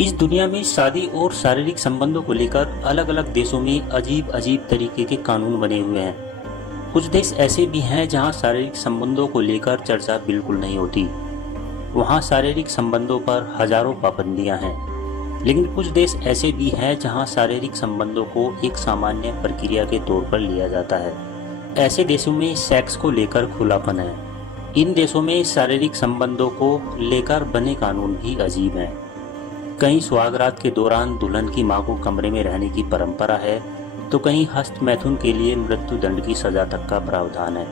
इस दुनिया में शादी और शारीरिक संबंधों को लेकर अलग अलग देशों में अजीब अजीब तरीके के कानून बने हुए हैं। कुछ देश ऐसे भी हैं जहां शारीरिक संबंधों को लेकर चर्चा बिल्कुल नहीं होती। वहां शारीरिक संबंधों पर हजारों पाबंदियां हैं। लेकिन कुछ देश ऐसे भी हैं जहां शारीरिक संबंधों को एक सामान्य प्रक्रिया के तौर पर लिया जाता है। ऐसे देशों में सेक्स को लेकर खुलापन है। इन देशों में शारीरिक संबंधों को लेकर बने कानून भी अजीब हैं। कहीं सुहागरात के दौरान दुल्हन की मां को कमरे में रहने की परंपरा है, तो कहीं हस्त मैथुन के लिए मृत्यु दंड की सजा तक का प्रावधान है।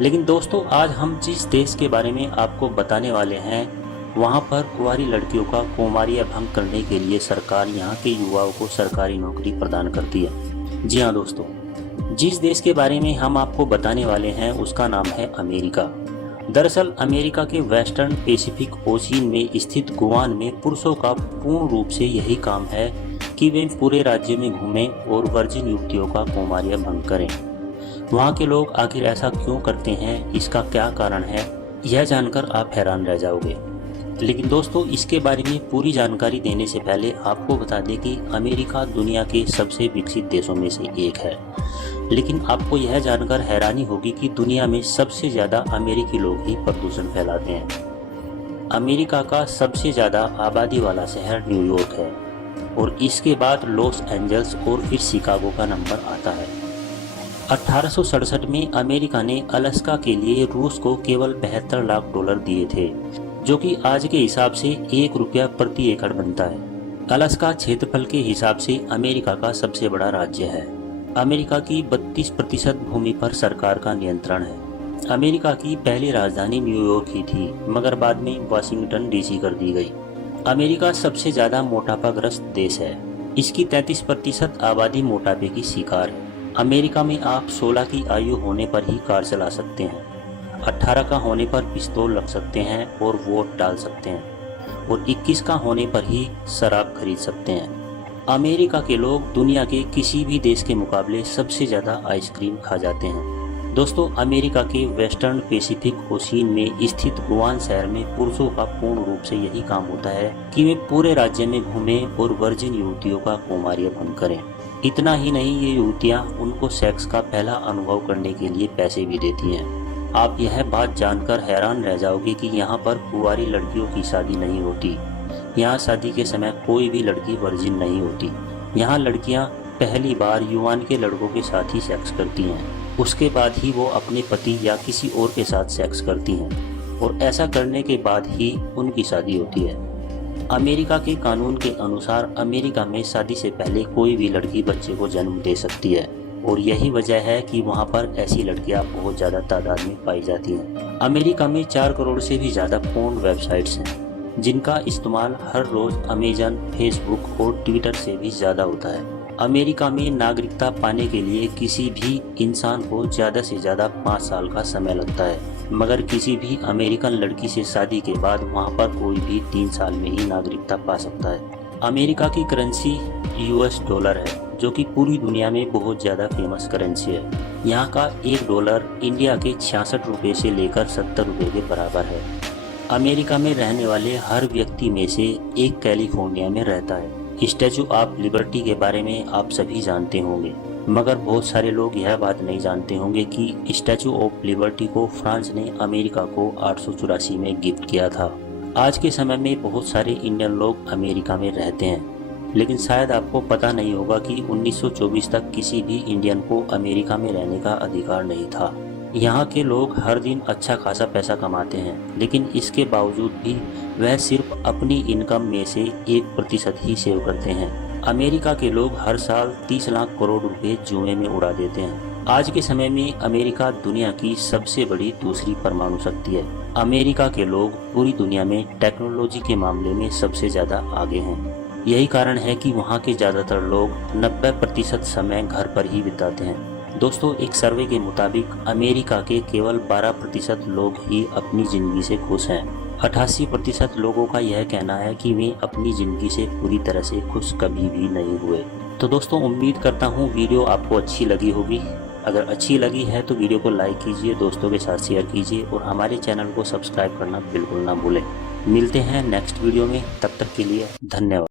लेकिन दोस्तों, आज हम जिस देश के बारे में आपको बताने वाले हैं, वहां पर कुंवारी लड़कियों का कौमार्य भंग करने के लिए सरकार यहां के युवाओं को सरकारी नौकरी प्रदान करती है। जी हाँ दोस्तों, जिस देश के बारे में हम आपको बताने वाले हैं उसका नाम है अमेरिका। दरअसल अमेरिका के वेस्टर्न पैसिफिक ओशियन में स्थित गुआन में पुरुषों का पूर्ण रूप से यही काम है कि वे पूरे राज्य में घूमें और वर्जिन युवतियों का कौमार्य भंग करें। वहाँ के लोग आखिर ऐसा क्यों करते हैं, इसका क्या कारण है, यह जानकर आप हैरान रह जाओगे। लेकिन दोस्तों, इसके बारे में पूरी जानकारी देने से पहले आपको बता दें कि अमेरिका दुनिया के सबसे विकसित देशों में से एक है। लेकिन आपको यह जानकर हैरानी होगी कि दुनिया में सबसे ज़्यादा अमेरिकी लोग ही प्रदूषण फैलाते हैं। अमेरिका का सबसे ज़्यादा आबादी वाला शहर न्यूयॉर्क है और इसके बाद लॉस एंजल्स और फिर शिकागो का नंबर आता है। 1867 में अमेरिका ने अलास्का के लिए रूस को केवल $72 लाख दिए थे, जो कि आज के हिसाब से ₹1 प्रति एकड़ बनता है। अलास्का क्षेत्रफल के हिसाब से अमेरिका का सबसे बड़ा राज्य है। अमेरिका की 32% भूमि पर सरकार का नियंत्रण है। अमेरिका की पहली राजधानी न्यूयॉर्क ही थी, मगर बाद में वाशिंगटन डीसी कर दी गई। अमेरिका सबसे ज्यादा मोटापाग्रस्त देश है। इसकी 33% आबादी मोटापे की शिकार है। अमेरिका में आप 16 की आयु होने पर ही कार चला सकते हैं, 18 का होने पर पिस्तौल रख सकते हैं और वोट डाल सकते हैं, और 21 का होने पर ही शराब खरीद सकते हैं। अमेरिका के लोग दुनिया के किसी भी देश के मुकाबले सबसे ज़्यादा आइसक्रीम खा जाते हैं। दोस्तों, अमेरिका के वेस्टर्न पैसिफिक ओशियन में स्थित गुआन शहर में पुरुषों का पूर्ण रूप से यही काम होता है कि वे पूरे राज्य में घूमें और वर्जिन युवतियों का कौमार्य भंग करें। इतना ही नहीं, ये युवतियाँ उनको सेक्स का पहला अनुभव करने के लिए पैसे भी देती हैं। आप यह बात जानकर हैरान रह जाओगे कि यहाँ पर कुंवारी लड़कियों की शादी नहीं होती। यहाँ शादी के समय कोई भी लड़की वर्जिन नहीं होती। यहाँ लड़कियाँ पहली बार युवान के लड़कों के साथ ही सेक्स करती हैं। उसके बाद ही वो अपने पति या किसी और के साथ सेक्स करती हैं, और ऐसा करने के बाद ही उनकी शादी होती है। अमेरिका के कानून के अनुसार अमेरिका में शादी से पहले कोई भी लड़की बच्चे को जन्म दे सकती है, और यही वजह है कि वहाँ पर ऐसी लड़कियाँ बहुत ज़्यादा तादाद में पाई जाती हैं। अमेरिका में 4 करोड़ से भी ज़्यादा पोर्न वेबसाइट्स हैं, जिनका इस्तेमाल हर रोज अमेजन, फेसबुक और ट्विटर से भी ज़्यादा होता है। अमेरिका में नागरिकता पाने के लिए किसी भी इंसान को ज़्यादा से ज़्यादा 5 साल का समय लगता है, मगर किसी भी अमेरिकन लड़की से शादी के बाद वहाँ पर कोई भी 3 साल में ही नागरिकता पा सकता है। अमेरिका की करेंसी US डॉलर है, जो कि पूरी दुनिया में बहुत ज़्यादा फेमस करेंसी है। यहाँ का $1 इंडिया के 66 रुपये से लेकर 70 रुपये के बराबर है। अमेरिका में रहने वाले हर व्यक्ति में से एक कैलिफोर्निया में रहता है। स्टैचू ऑफ लिबर्टी के बारे में आप सभी जानते होंगे, मगर बहुत सारे लोग यह बात नहीं जानते होंगे कि स्टैचू ऑफ लिबर्टी को फ्रांस ने अमेरिका को 884 में गिफ्ट किया था। आज के समय में बहुत सारे इंडियन लोग अमेरिका में रहते हैं, लेकिन शायद आपको पता नहीं होगा कि 1924 तक किसी भी इंडियन को अमेरिका में रहने का अधिकार नहीं था। यहाँ के लोग हर दिन अच्छा खासा पैसा कमाते हैं, लेकिन इसके बावजूद भी वह सिर्फ अपनी इनकम में से 1% ही सेव करते हैं। अमेरिका के लोग हर साल 30 लाख करोड़ रुपए जुए में उड़ा देते हैं। आज के समय में अमेरिका दुनिया की सबसे बड़ी दूसरी परमाणु शक्ति है। अमेरिका के लोग पूरी दुनिया में टेक्नोलॉजी के मामले में सबसे ज्यादा आगे हैं। यही कारण है कि वहाँ के ज्यादातर लोग 90% समय घर पर ही बिताते हैं। दोस्तों, एक सर्वे के मुताबिक अमेरिका के केवल 12% लोग ही अपनी ज़िंदगी से खुश हैं। 88% लोगों का यह कहना है कि वे अपनी ज़िंदगी से पूरी तरह से खुश कभी भी नहीं हुए। तो दोस्तों, उम्मीद करता हूँ वीडियो आपको अच्छी लगी होगी। अगर अच्छी लगी है तो वीडियो को लाइक कीजिए, दोस्तों के साथ शेयर कीजिए और हमारे चैनल को सब्सक्राइब करना बिल्कुल ना भूलें। मिलते हैं नेक्स्ट वीडियो में, तब तक के लिए धन्यवाद।